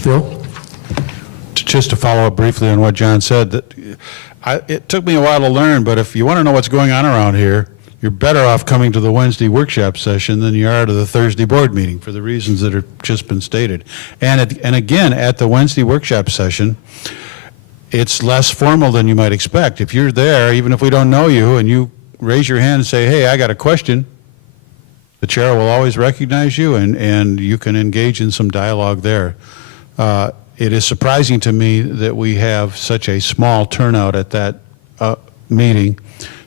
Phil? Just to follow up briefly on what John said, that it took me a while to learn, but if you want to know what's going on around here, you're better off coming to the Wednesday workshop session than you are to the Thursday board meeting for the reasons that have just been stated. And again, at the Wednesday workshop session, it's less formal than you might expect. If you're there, even if we don't know you, and you raise your hand and say, hey, I got a question, the chair will always recognize you, and you can engage in some dialogue there. It is surprising to me that we have such a small turnout at that meeting,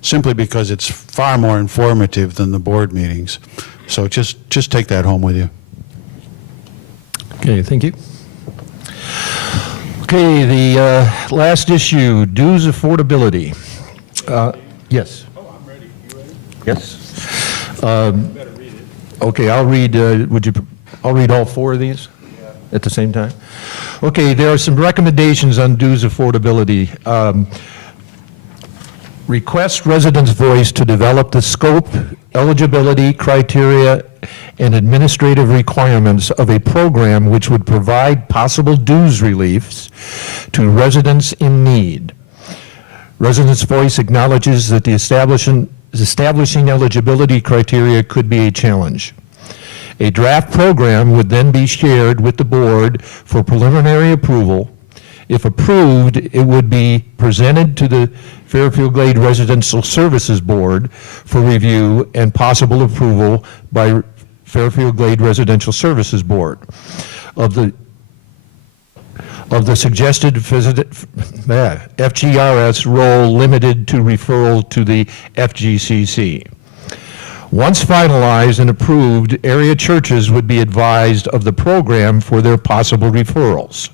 simply because it's far more informative than the board meetings. So just take that home with you. Okay, thank you. Okay, the last issue, dues affordability. Yes. Oh, I'm ready. You ready? Yes. You better read it. Okay, I'll read, I'll read all four of these at the same time. Okay, there are some recommendations on dues affordability. Request residents' voice to develop the scope, eligibility criteria, and administrative requirements of a program which would provide possible dues reliefs to residents in need. Residents' voice acknowledges that the establishing eligibility criteria could be a challenge. A draft program would then be shared with the board for preliminary approval. If approved, it would be presented to the Fairfield Glade Residential Services Board for review and possible approval by Fairfield Glade Residential Services Board. Of the suggested FGRS role limited to referral to the FGCC. Once finalized and approved, area churches would be advised of the program for their possible referrals.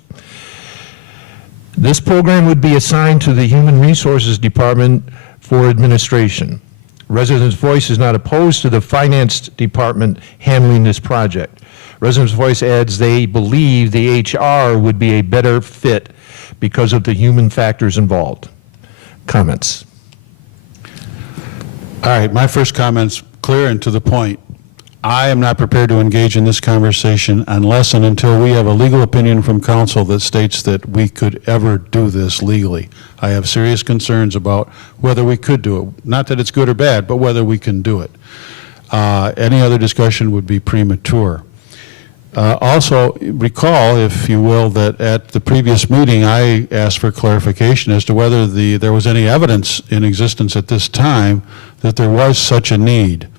This program would be assigned to the Human Resources Department for administration. Residents' Voice is not opposed to the Finance Department handling this project. Residents' Voice adds they believe the HR would be a better fit because of the human factors involved. Comments? All right, my first comment's clear and to the point. I am not prepared to engage in this conversation unless and until we have a legal opinion from council that states that we could ever do this legally. I have serious concerns about whether we could do it. Not that it's good or bad, but whether we can do it. Any other discussion would be premature. Also, recall, if you will, that at the previous meeting I asked for clarification as to whether there was any evidence in existence at this time that there was such a need.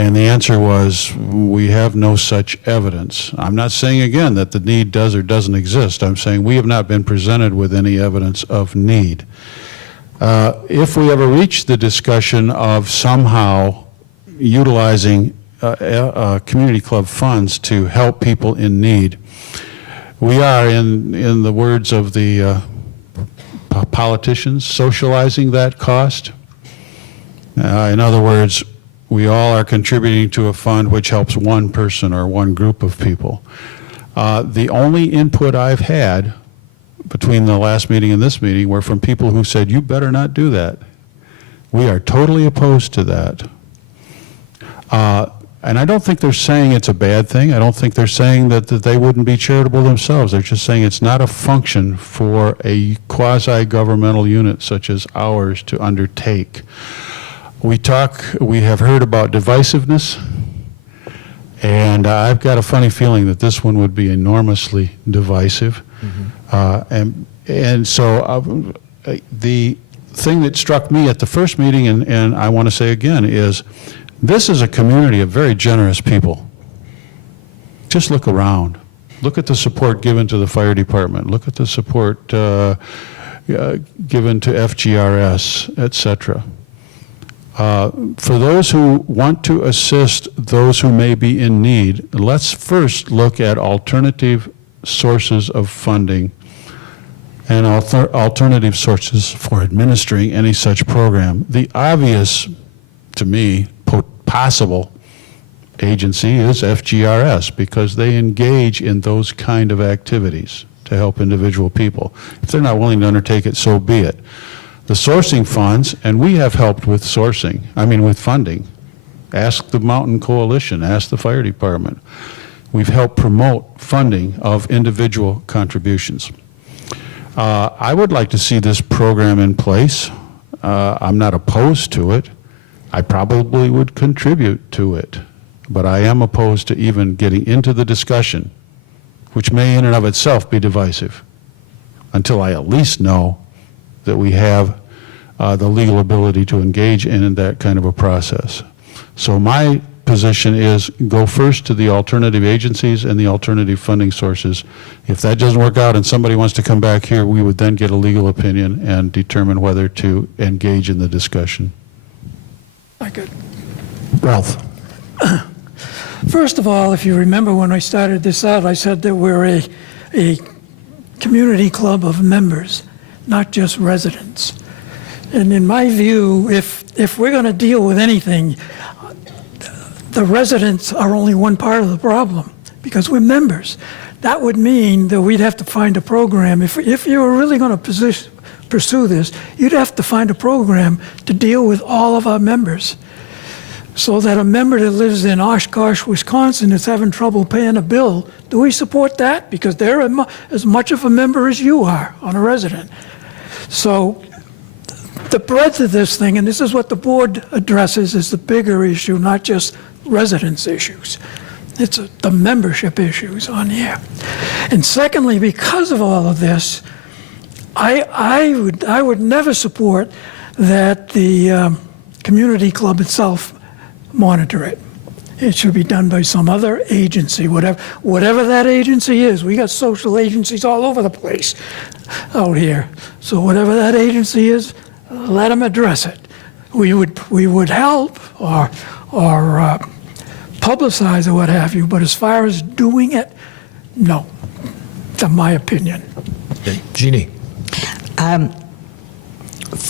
And the answer was, we have no such evidence. I'm not saying, again, that the need does or doesn't exist. I'm saying we have not been presented with any evidence of need. If we ever reach the discussion of somehow utilizing community club funds to help people in need, we are, in the words of the politicians, socializing that cost. In other words, we all are contributing to a fund which helps one person or one group of people. The only input I've had between the last meeting and this meeting were from people who said, you better not do that. We are totally opposed to that. And I don't think they're saying it's a bad thing. I don't think they're saying that they wouldn't be charitable themselves. They're just saying it's not a function for a quasi-governmental unit such as ours to undertake. We have heard about divisiveness, and I've got a funny feeling that this one would be enormously divisive. Mm-hmm. And so the thing that struck me at the first meeting, and I want to say again, is this is a community of very generous people. Just look around. Look at the support given to the fire department. Look at the support given to FGRS, et cetera. For those who want to assist those who may be in need, let's first look at alternative sources of funding and alternative sources for administering any such program. The obvious, to me, possible agency is FGRS because they engage in those kind of activities to help individual people. If they're not willing to undertake it, so be it. The sourcing funds, and we have helped with sourcing, with funding. Ask the Mountain Coalition, ask the fire department. we've helped promote funding of individual contributions. I would like to see this program in place. I'm not opposed to it. I probably would contribute to it, but I am opposed to even getting into the discussion, which may in and of itself be divisive, until I at least know that we have the legal ability to engage in that kind of a process. So my position is go first to the alternative agencies and the alternative funding sources. If that doesn't work out and somebody wants to come back here, we would then get a legal opinion and determine whether to engage in the discussion. I could. Ralph? First of all, if you remember when I started this out, I said that we're a community club of members, not just residents. And in my view, if we're going to deal with anything, the residents are only one part of the problem because we're members. That would mean that we'd have to find a program. If you were really going to pursue this, you'd have to find a program to deal with all of our members. So that a member that lives in Oshkosh, Wisconsin is having trouble paying a bill, do we support that? Because they're as much of a member as you are on a resident. So the breadth of this thing, and this is what the board addresses, is the bigger issue, not just residence issues. It's the membership issues on here. And secondly, because of all of this, I would never support that the community club itself monitor it. It should be done by some other agency, whatever that agency is. We got social agencies all over the place out here. So whatever that agency is, let them address it. We would help or publicize or what have you, but as far as doing it, no, in my opinion. Okay. Jeannie?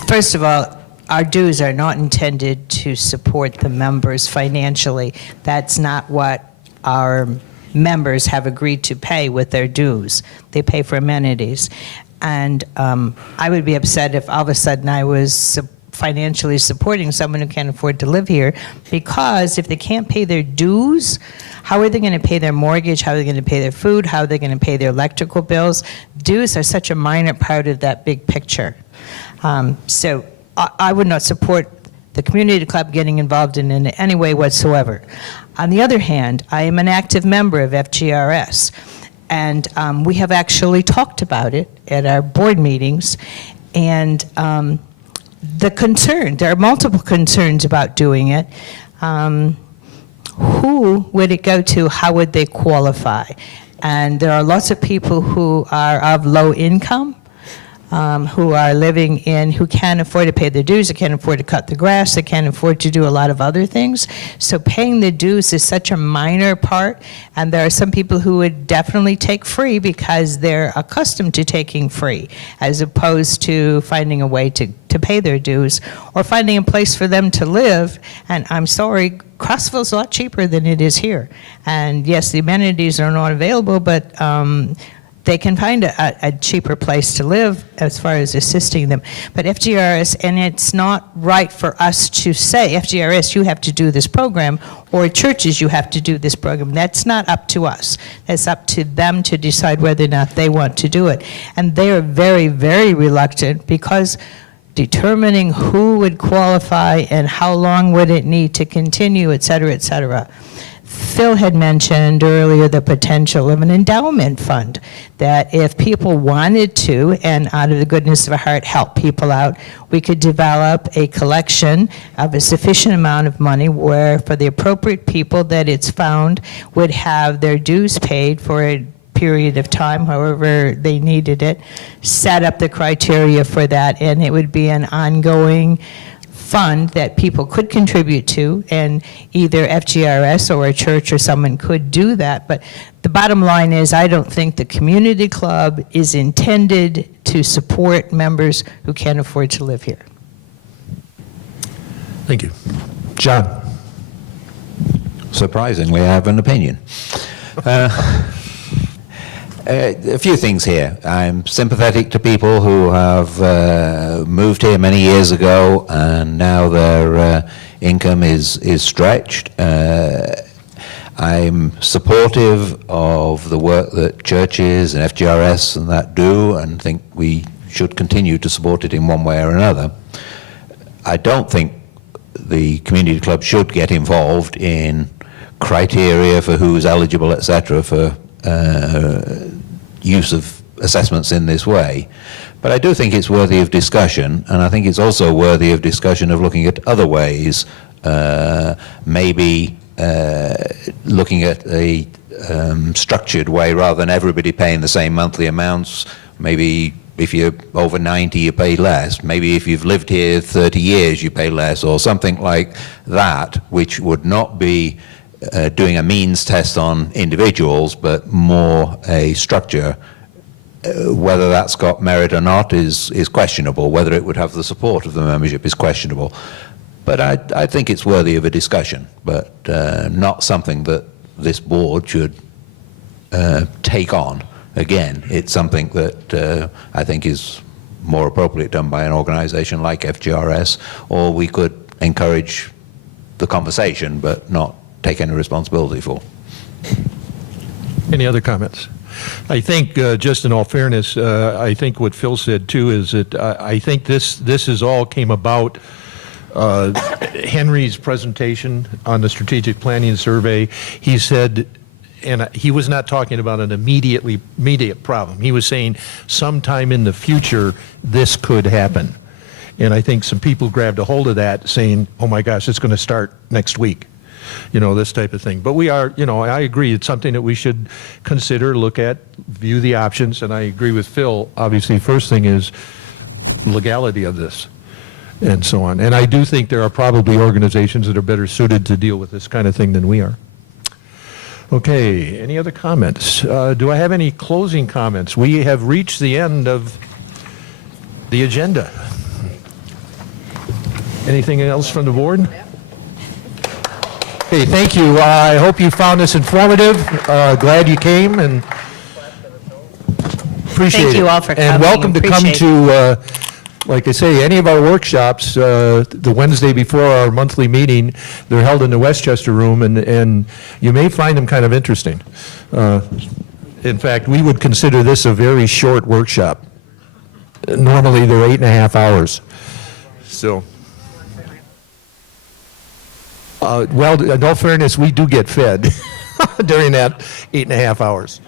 First of all, our dues are not intended to support the members financially. That's not what our members have agreed to pay with their dues. They pay for amenities. And I would be upset if all of a sudden I was financially supporting someone who can't afford to live here, because if they can't pay their dues, how are they going to pay their mortgage? How are they going to pay their food? How are they going to pay their electrical bills? Dues are such a minor part of that big picture. So I would not support the community club getting involved in any way whatsoever. On the other hand, I am an active member of FGRS, and we have actually talked about it at our board meetings, and there are multiple concerns about doing it. Who would it go to? How would they qualify? And there are lots of people who are of low income, who are living who can't afford to pay their dues, they can't afford to cut the grass, they can't afford to do a lot of other things. So paying the dues is such a minor part, and there are some people who would definitely take free because they're accustomed to taking free, as opposed to finding a way to pay their dues, or finding a place for them to live. And I'm sorry, Crossville's a lot cheaper than it is here. And yes, the amenities are not available, but they can find a cheaper place to live as far as assisting them. But FGRS, and it's not right for us to say, FGRS, you have to do this program, or churches, you have to do this program. That's not up to us. It's up to them to decide whether or not they want to do it. And they are very, very reluctant, because determining who would qualify and how long would it need to continue, et cetera, et cetera. Phil had mentioned earlier the potential of an endowment fund, that if people wanted to, and out of the goodness of our heart help people out, we could develop a collection of a sufficient amount of money where, for the appropriate people that it's found, would have their dues paid for a period of time, however they needed it, set up the criteria for that, and it would be an ongoing fund that people could contribute to, and either FGRS or a church or someone could do that. But the bottom line is, I don't think the community club is intended to support members who can't afford to live here. Thank you. John? Surprisingly, I have an opinion. A few things here. I'm sympathetic to people who have moved here many years ago, and now their income is stretched. I'm supportive of the work that churches and FGRS and that do, and think we should continue to support it in one way or another. I don't think the community club should get involved in criteria for who's eligible, etc., for use of assessments in this way. But I do think it's worthy of discussion, and I think it's also worthy of discussion of looking at other ways, maybe looking at a structured way rather than everybody paying the same monthly amounts. Maybe if you're over 90, you pay less. Maybe if you've lived here 30 years, you pay less, or something like that, which would not be doing a means test on individuals, but more a structure. Whether that's got merit or not is questionable. Whether it would have the support of the membership is questionable. But I think it's worthy of a discussion, but not something that this board should take on. Again, it's something that I think is more appropriate done by an organization like FGRS, or we could encourage the conversation but not take any responsibility for. Any other comments? I think, just in all fairness, I think what Phil said too is that I think this is all came about Henry's presentation on the strategic planning survey. He said, and he was not talking about an immediate problem. He was saying sometime in the future this could happen. And I think some people grabbed a hold of that saying, oh my gosh, it's going to start next week. You know, this type of thing. But we are, you know, I agree, it's something that we should consider, look at, view the options, and I agree with Phil. Obviously, first thing is legality of this and so on. And I do think there are probably organizations that are better suited to deal with this kind of thing than we are. Okay, any other comments? Do I have any closing comments? We have reached the end of the agenda. Anything else from the board? Okay, thank you. I hope you found this informative. Glad you came and appreciate it. Thank you all for And coming. welcome to come Appreciate to, like I say, any of our workshops, the Wednesday before our monthly meeting. They're held in the Westchester Room, and you may find them kind of interesting. In fact, we would consider this a very short workshop. Normally, they're 8.5 hours. So. Well, in all fairness, we do get fed during that 8.5 hours.